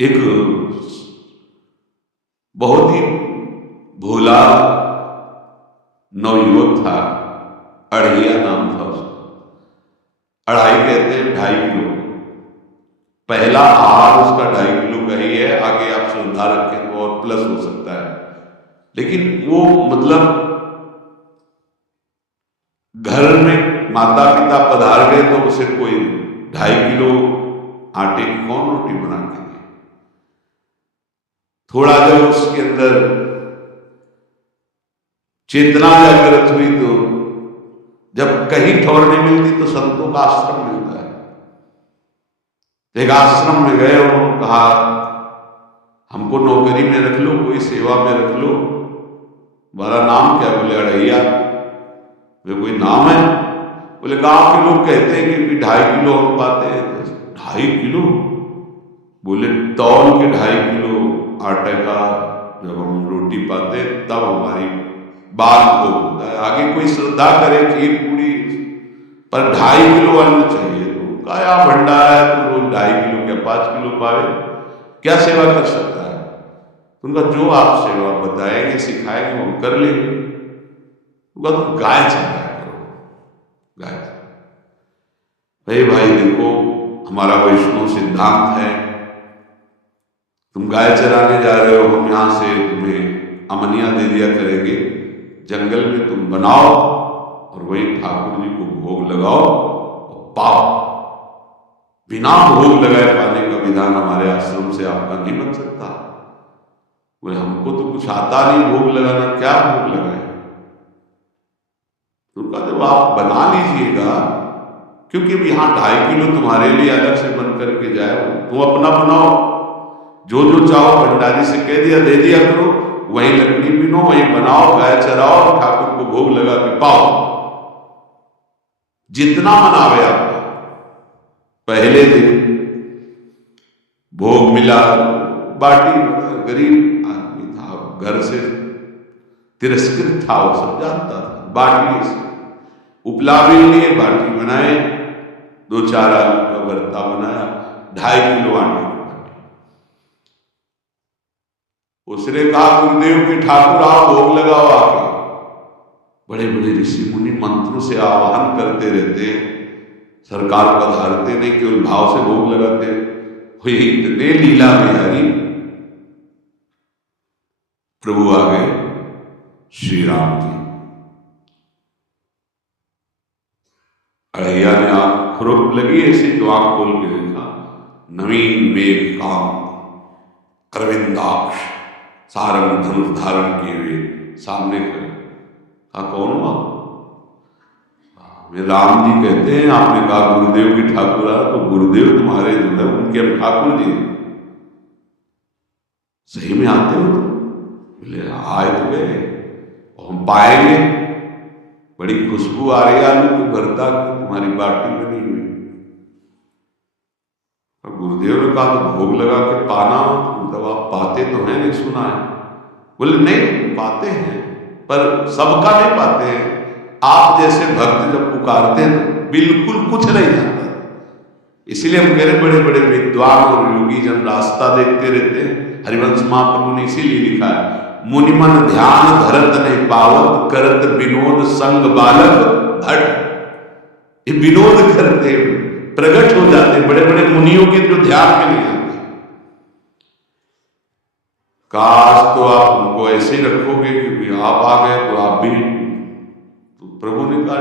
एक बहुत ही भोला नवयुवक था, अढ़ैया नाम था उसका। अढ़ाई कहते हैं 2.5 किलो। पहला आहार उसका 2.5 किलो का ही है, आगे आप श्रद्धा रखें तो और प्लस हो सकता है। लेकिन वो मतलब घर में माता पिता पधार गए तो उसे कोई 2.5 किलो आटे की कौन रोटी बना के दे। थोड़ा जब उसके अंदर चेतना जागृत हुई तो जब कहीं ठौर नहीं मिलती तो संतों का आश्रम मिलता है। एक आश्रम में गए, उन्होंने कहा हमको नौकरी में रख लो, कोई सेवा में रख लो। हमारा नाम क्या? बोले अढ़ैया। वे कोई नाम है? बोले गांव के लोग कहते हैं कि 2.5 किलो हम पाते हैं। 2.5 किलो? बोले तौल के 2.5 किलो आटे का जब हम रोटी पाते तब हमारी बात को होता है। आगे कोई श्रद्धा करे खीर पूरी, पर 2.5 किलो अन्न चाहिए। तो काया भंडार है तो रोज 2.5 किलो क्या 5 किलो पावे, क्या सेवा कर सकता है? उनका जो आप सेवा बताएंगे सिखाएंगे हम कर लेंगे। उनका तो गाय चलाया करो, गाय। भाई देखो, हमारा वैष्णव सिद्धांत है, तुम गाय चराने जा रहे हो, हम यहां से तुम्हें अमनिया दे दिया करेंगे, जंगल में तुम बनाओ और वही ठाकुर जी को भोग लगाओ और पाओ। बिना भोग लगाए पाने का विधान हमारे आश्रम से आपका नहीं बन सकता। बोले हमको तो कुछ आता नहीं भोग लगाना, क्या भोग लगाए? तो उनका जब आप बना लीजिएगा, क्योंकि अब यहाँ 2.5 किलो तुम्हारे लिए अलग से बन करके जाए, तुम अपना बनाओ, जो जो चाहो भंडारी से कह दिया दे दिया करो, वहीं लकड़ी बीनो, वहीं बनाओ, गाय चराओ, ठाकुर को भोग लगा के पाओ। जितना मनावे आपको। पहले दिन भोग मिला, बाटी, गरीब आदमी था, घर से तिरस्कृत था, वो सब जानता था। बाटी से उपला भी लिए, बाटी बनाए, 2-4 आलू का भरता बनाया, 2.5 किलो आटे की बाटी। उसने कहा गुरुदेव के ठाकुर आओ भोग लगाओ आके। बड़े बड़े ऋषि मुनि मंत्रों से आवाहन करते रहते, सरकार पधारते नहीं, केवल भाव से भोग लगाते। इतने लीला बिहारी प्रभु आ गए श्री राम जी। अढ़ैया ने आंख खुरक लगी ऐसे तो आंख खोल के देखा, नवीन मेघ काम अरविंदाक्ष सारंग धनुष धारण किए हुए सामने खड़े। कहा कौन हुआ? वे राम जी कहते हैं, आपने कहा गुरुदेव की ठाकुर आ, तो गुरुदेव तुम्हारे जो है उनके हम ठाकुर जी। सही में आते हो? बोले आए तो गए और हम पाएंगे। बड़ी खुशबू आ रही है आलू की भरता की, तुम्हारी बाटी बनी हुई। और गुरुदेव ने कहा तो भोग लगा के पाना, मतलब आप पाते तो हैं, नहीं सुना है? बोले नहीं पाते हैं, पर सबका नहीं पाते हैं। आप जैसे भक्त जब पुकारते हैं तो बिल्कुल कुछ नहीं जाता। इसलिए हम कह रहे बड़े बड़े विद्वान और योगी जन रास्ता देखते रहते हैं। हरिवंश महाप्रभु ने इसीलिए लिखा है, मुनिमन ध्यान धरत नहीं पावत, करत विनोद संग बालक भट। ये विनोद करते प्रकट हो जाते बड़े बड़े मुनियों के जो ध्यान में नहीं आते। काश तो आप उनको ऐसे रखोगे कि आप आ गए तो आप भी। तो प्रभु ने कहा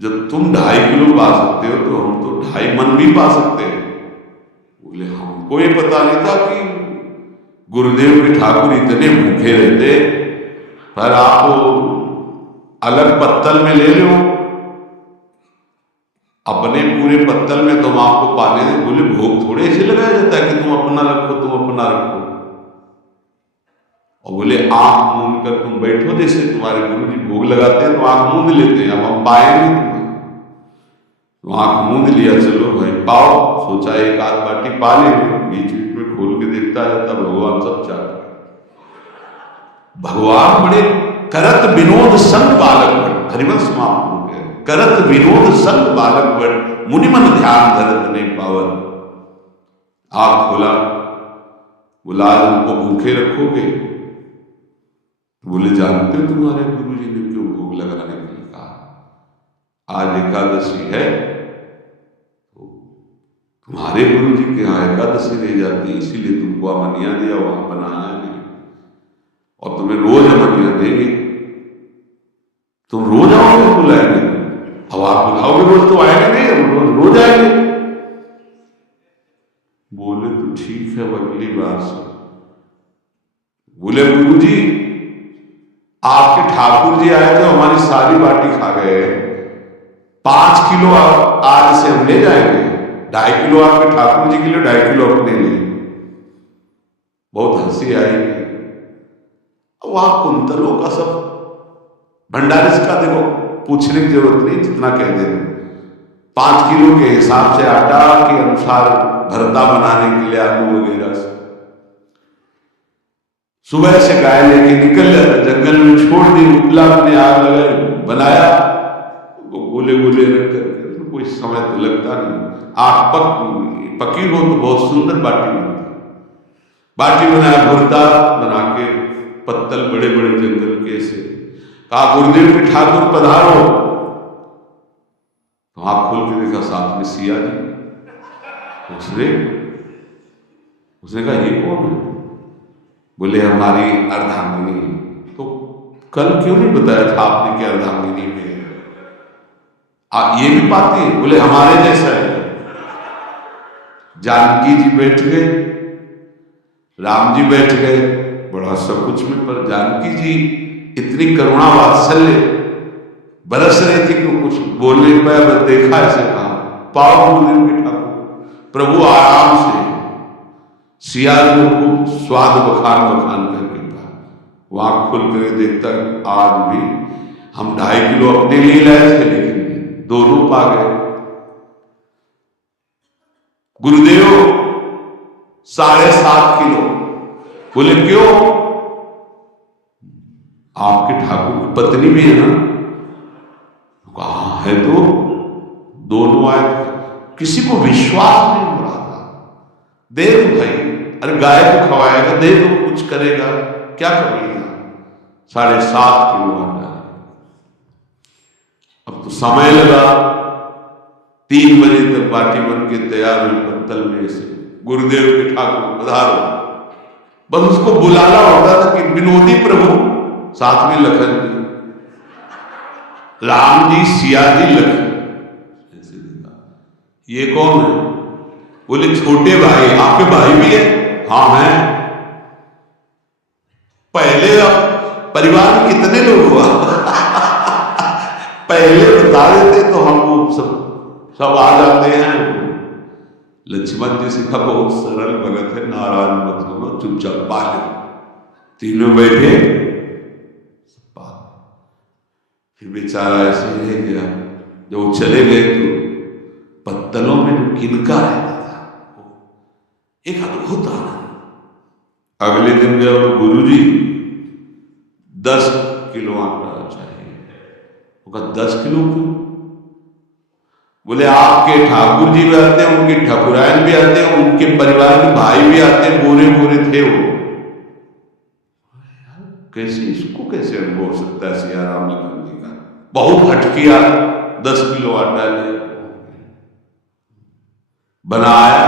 जब तुम 2.5 किलो पा सकते हो तो हम तो 2.5 मन भी पा सकते हैं। बोले हमको ये पता नहीं था कि गुरुदेव के ठाकुर इतने भूखे रहते, पर आप अलग पत्तल में ले लो, अपने पूरे पत्तल में तुम आपको पाने दे। बोले भोग थोड़े ऐसे लगाया जाता है कि तुम अपना रखो, तुम अपना रखो। और बोले आंख मूंद कर तुम बैठो, जैसे तुम्हारे गुरु जी भोग लगाते हैं तो आंख मूंद लेते हैं, अब हम पाएंगे तुम्हें। तो आंख मूंद लिया, चलो भाई पाओ। सोचा एक आध बाटी पा लेंगे, बीच बीच में खोल के देखता रहता भगवान सब चाट। भगवान बड़े करत विनोद संग बालक भट, हरिवंश महाप्रभु के करत विनोद संग बालक भट, मुनिमन ध्यान धरत नहीं पावन। आँख खोला, बोला आज उनको भूखे रखोगे? बोले जानते हो तुम्हारे गुरु जी ने क्यों भोग लगाने के लिए कहा? आज एकादशी है, तो तुम्हारे गुरु जी के यहाँ एकादशी रह जाती, इसीलिए तुमको अमनिया दिया, वहां बनाया नहीं, और तुम्हें रोज अमनिया देंगे। तुम रोज आओगे बुलाएंगे? अब आप बुलाओगे रोज तो आएंगे नहीं, रोज आएंगे। बोले तो ठीक है, अगली बार से। बोले गुरु जी आपके ठाकुर जी आए थे, हमारी सारी बाटी खा गए, 5 किलो आज से हम ले जाएंगे, 2.5 किलो आपके ठाकुर जी के लिए, 2.5 किलो अपने लिए। बहुत हंसी आई। अब वहां कुंतलों का सब भंडारिस का देखो, पूछने की जरूरत नहीं, जितना कह दे। 5 किलो के हिसाब से आटा के अनुसार भरता बनाने के लिए आलू वगैरह से सुबह से गाय लेके निकल जाता, जंगल में छोड़ दी, उपला अपने आग लगाई, बनाया, वो गोले गोले रख करके, तो कोई समय तो लगता नहीं। आग पकी हो तो बहुत सुंदर बाटी बनती। बाटी बनाया, भुरता बना के, पत्तल बड़े बड़े जंगल के से, कहा गुरुदेव के ठाकुर पधारो। तो आँख खोल के देखा साथ में सिया जी। उसने कहा ये कौन है? बोले हमारी अर्धांगिनी। तो कल क्यों नहीं बताया था आपने कि अर्धांगिनी में ये भी पाती है? बोले हमारे जैसा है। जानकी जी बैठ गए, राम जी बैठ गए, बड़ा सब कुछ में, पर जानकी जी इतनी करुणा वात्सल्य बरस रही थी कि कुछ बोलने नहीं पाया। बस देखा, ऐसे कहा पाओ गुरुदेव के ठाकुर। प्रभु आराम से सिया को खूब स्वाद बखान बखान करके वहां खुल कर देखता, आज भी हम 2.5 किलो अपने लिए लाए थे, लेकिन दोनों पा गए। गुरुदेव 7.5 किलो। बोले क्यों? आपके ठाकुर की पत्नी भी है ना? कहा है, तो दोनों आए। किसी को विश्वास नहीं हो रहा था। दे दो भाई, अरे गाय को खवाएगा, दे दो, कुछ करेगा, क्या करेगा? 7.5 किलो आटा। अब तो समय लगा, 3 बजे तक बाटी बन के तैयार हुई पत्तल में से। गुरुदेव के ठाकुर पधारो। बस उसको बुलाना होता था कि विनोदी प्रभु, साथ में लखन जी, राम जी, सिया जी, लखन। ये कौन है? बोले छोटे भाई। आपके भाई भी है? हाँ है। पहले परिवार में कितने लोग हुआ? पहले बता देते तो हम सब आ जाते हैं। लक्ष्मण जी से कहा बहुत सरल भगत है, नारायण मत होना, चुपचाप पाले। तीनों बैठे, फिर बेचारा ऐसे ही रह गया। जब वो चले गए तो पत्तलों में जो किनका रहता था, एक अद्भुत आनंद। अगले दिन जब गुरुजी 10 किलो आटा चाहिए, वो कहा 10 किलो क्यों? बोले आपके ठाकुर जी भी आते हैं, उनके ठाकुरायन भी आते हैं, उनके परिवार के भाई भी आते हैं, बोरे बोरे थे वो। कैसे इसको कैसे अनुभव हो सकता है? सिया राम लखन जी का बहुत हट किया। 10 किलो आटा ले बनाया,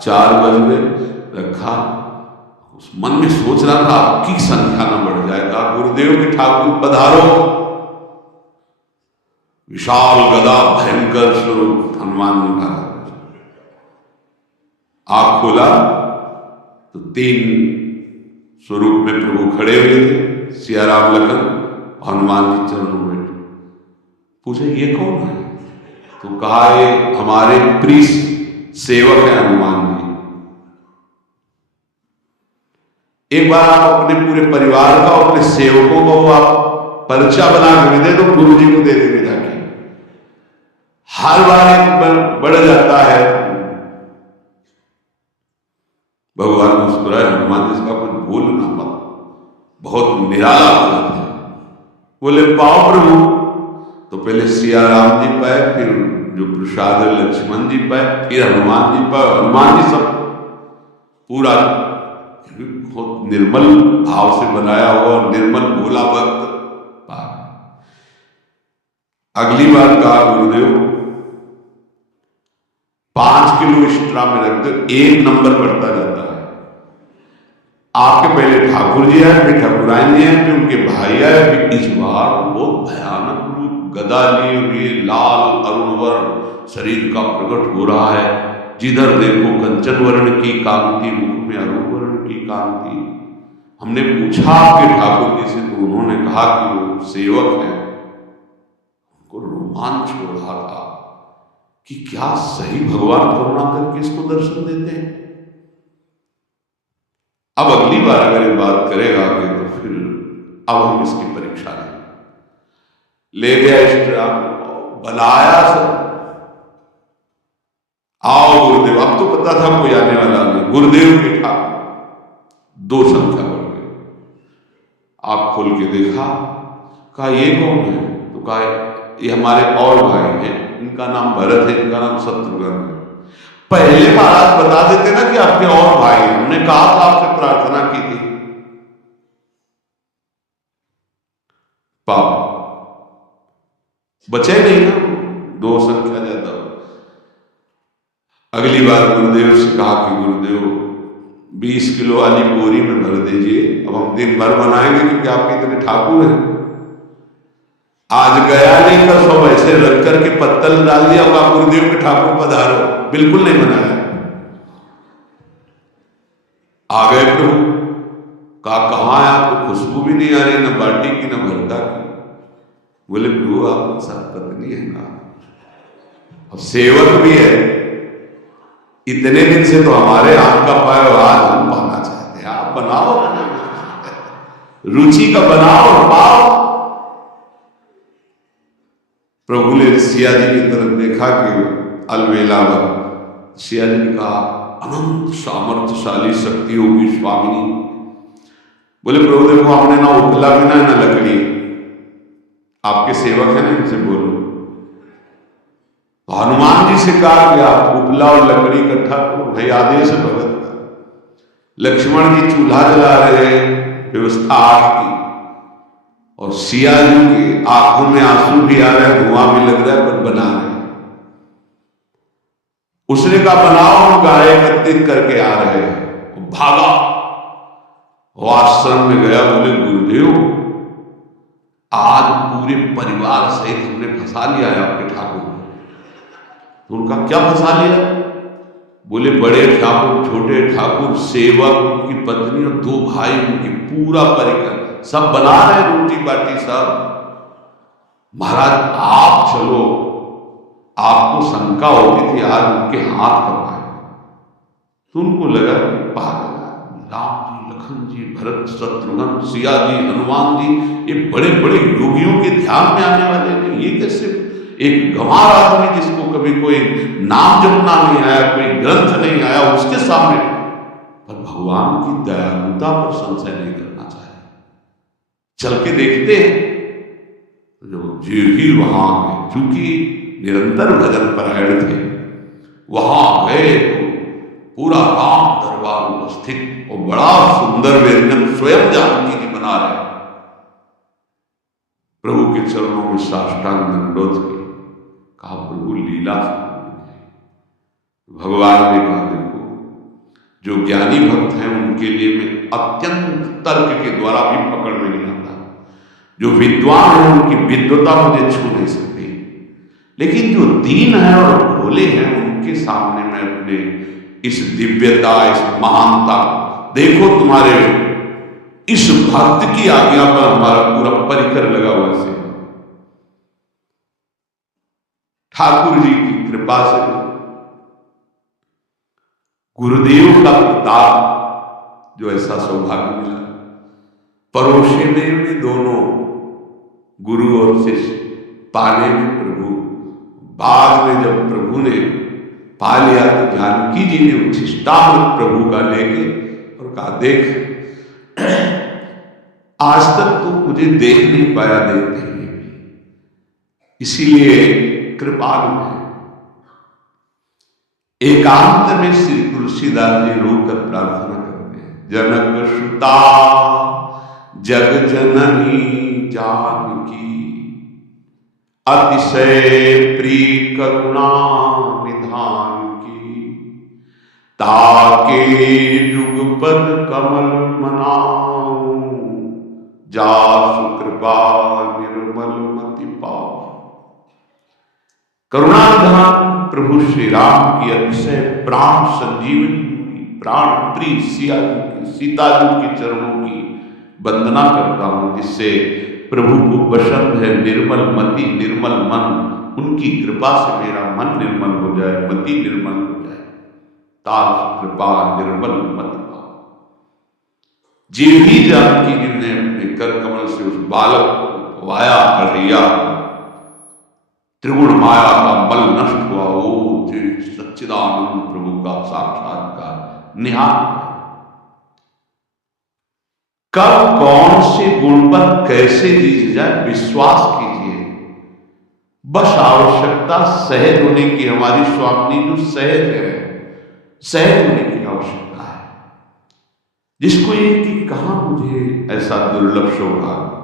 4 बज गए, रखा। उस मन में सोच रहा था आपकी संख्या न बढ़ जाएगा। गुरुदेव के ठाकुर पधारो। विशाल गदा, भयंकर स्वरूप हनुमान जी महाराज। आँख खोला तो 3 स्वरूप में प्रभु खड़े हुए थे, सिया राम लखन, हनुमान जी चरणों में बैठे। पूछे ये कौन है? तो कहा ये हमारे प्रिय सेवक है हनुमान जी। एक बार आप अपने पूरे परिवार का, अपने सेवकों को आप पर्चा बना के दे दो, गुरु जी को दे देंगे जाके। हर बार एक बढ़ जाता है। भगवान मुस्कुराए, हनुमान जी का कुछ बोलना मत, बहुत निराला बात है। बोले पाओ प्रभु। तो पहले सिया राम जी पाए, फिर जो प्रसाद लक्ष्मण जी पाए, फिर हनुमान जी पाए। हनुमान जी सब पूरा बहुत निर्मल भाव से बनाया हुआ निर्मल भोला भक्त। अगली बार कहा गुरुदेव 5 किलो एक्स्ट्रा में रख दो, 1 नंबर बढ़ता जाता है। आपके पहले ठाकुर जी आए, फिर ठाकुराइन जी आए, फिर उनके भाई आए, फिर इस बार बहुत भयानक रूप गदा लिए हुए लाल अरुण वर्ण शरीर का प्रकट हो रहा है। जिधर देखो कंचन वर्ण की कांति, मुख में अरुण वर्ण की कांति। हमने पूछा आपके ठाकुर जी से, तो उन्होंने कहा कि वो सेवक है। उनको रोमांच हो रहा था कि क्या सही भगवान करुणा करके इसको दर्शन देते हैं। अब अगली बार अगर ये बात करेगा कि तो फिर अब हम इसकी परीक्षा ले गया एक्स्ट्रा बनाया सब। आओ गुरुदेव, अब तो पता था कोई आने वाला नहीं। गुरुदेव के ठाकुर 2 संख्या बढ़ गई। आँख खोल के देखा, कहा ये कौन है? तो कहा ये हमारे और भाई हैं, इनका नाम भरत है, इनका नाम शत्रुघ्न है। पहले महाराज बता देते ना कि आपके और भाई हैं, हमने कहा था, आपसे प्रार्थना की थी। पाप बचे नहीं ना, 2 संख्या ज्यादा। अगली बार गुरुदेव से कहा कि गुरुदेव 20 किलो वाली बोरी में भर दीजिए, अब हम दिन भर बनाएंगे क्योंकि आपके इतने ठाकुर हैं। आज गया नहीं, कल सब ऐसे रख करके पत्तल डाल दिया होगा, गुरुदेव के ठाकुर पधारो, बिल्कुल नहीं बनाया। आ गए प्रभु, कहा कहाँ है? आपको खुशबू भी नहीं आ रही, ना बाटी की ना भरता की। बोले प्रभु आप साथ पत्नी है ना, और सेवक भी है, इतने दिन से तो हमारे आंख का पाए, आज हम पाना चाहते हैं, आप बनाओ, रुचि का बनाओ और पाओ। प्रभु ने सिया जी की तरफ देखा कि अलवेला वक्त। सिया जी ने कहा अनंत सामर्थ्यशाली शक्ति होगी स्वामिनी। बोले प्रभु देखो, हमने ना उपला भी ना लकड़ी, आपके सेवक है ना, इनसे बोलो। तो हनुमान जी से कहा कि आप उपला और लकड़ी इकट्ठा करो, भाई आदेश है भगत का। लक्ष्मण जी चूल्हा जला रहे हैं, व्यवस्था आग की, और सिया जी की आंखों में आंसू भी आ रहे हैं, धुआं भी लग रहा है, पर बना रहे हैं। उसने कहा बनाओ, हम गाय एकत्रित करके आ रहे हैं। भागा, वो आश्रम में गया। बोले गुरुदेव आज पूरे परिवार सहित हमने फंसा लिया है आपके ठाकुर को। तो उनका क्या फंसा लिया? बोले बड़े ठाकुर, छोटे ठाकुर, सेवक, उनकी पत्नी और 2 भाई, उनकी पूरा परिकर सब बना रहे रोटी बाटी सब। महाराज आप चलो, आपको शंका होती थी आज उनके हाथ कब आए। तो उनको लगा कि पागल राम जी, लखन जी, भरत, शत्रुघ्न, सिया जी, हनुमान जी, ये बड़े बड़े योगियों के ध्यान में आने वाले नहीं, ये कैसे एक गंवार आदमी जिसको कभी कोई नाम जपना नहीं आया, कोई ग्रंथ नहीं आया, उसके सामने। पर भगवान की दयालुता पर संशय नहीं करना चाहिए। चल के देखते हैं। जो ही वहां गए, चूंकि निरंतर भजन परायण थे, वहां गए तो पूरा राम दरबार उपस्थित और बड़ा सुंदर व्यंजन स्वयं जानकी जी बना रहे। प्रभु के चरणों में साष्टांग दंडोत किए, कहा प्रभु लीला। भगवान ने कहा देखो, जो ज्ञानी भक्त हैं उनके लिए मैं अत्यंत तर्क के द्वारा भी पकड़ में नहीं आता। जो विद्वान है उनकी विद्वता मुझे छू नहीं सकती, लेकिन जो दीन है और भोले हैं उनके सामने मैं अपने इस दिव्यता, इस महानता, देखो तुम्हारे इस भक्त की आज्ञा पर हमारा पूरा परिकर लगा हुआ है। ठाकुर जी की कृपा से गुरुदेव का प्रताप, जो ऐसा सौभाग्य मिला। पड़ोसी में भी दोनों गुरु और शिष्य पाने में प्रभु, बाद में जब प्रभु ने पा लिया तो जानकी जी ने उच्छिष्टामृत प्रभु का लेके और कहा देख, आज तक तो मुझे देख नहीं पाया देखते हुए भी, इसीलिए कृपालु है। एकांत में श्री तुलसीदास जी रोकर प्रार्थना करते हैं, जनक सुता जग जननी जानकी, अतिशय प्रिय करुणा निधान की, ताके जुगपद कमल मनाऊं, जासु कृपा निर्मल मति पाओ। करुणानिधान प्रभु श्री राम की अतिशय प्राण संजीवनी, प्राण प्रिय सीता जी के चरणों की वंदना करता हूं, जिससे प्रभु को पसंद है निर्मल मति निर्मल मन। उनकी कृपा से मेरा मन निर्मल हो जाए, मति निर्मल हो जाए। तास कृपा निर्मल मति पाओ। जे भी जानकी जी ने अपने कर कमल से उस बालक को पवाया करिया, त्रिगुण माया का मल नष्ट हुआ। वो सच्चिदानंद प्रभु का साक्षात्कार निहाल। कब कौन से गुण पर कैसे जीत जाए, विश्वास कीजिए। बस आवश्यकता सहज होने की। हमारी स्वामी जो सहज है, सहज होने की आवश्यकता है। जिसको ये कि कहां मुझे ऐसा दुर्लभ सौभाग्य।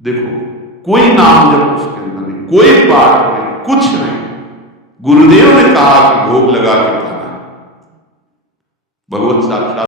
देखो, कोई नाम जब उसके अंदर नहीं, कोई पाठ नहीं, कुछ नहीं। गुरुदेव ने कहा कि भोग लगा के खाना, भगवत साक्षात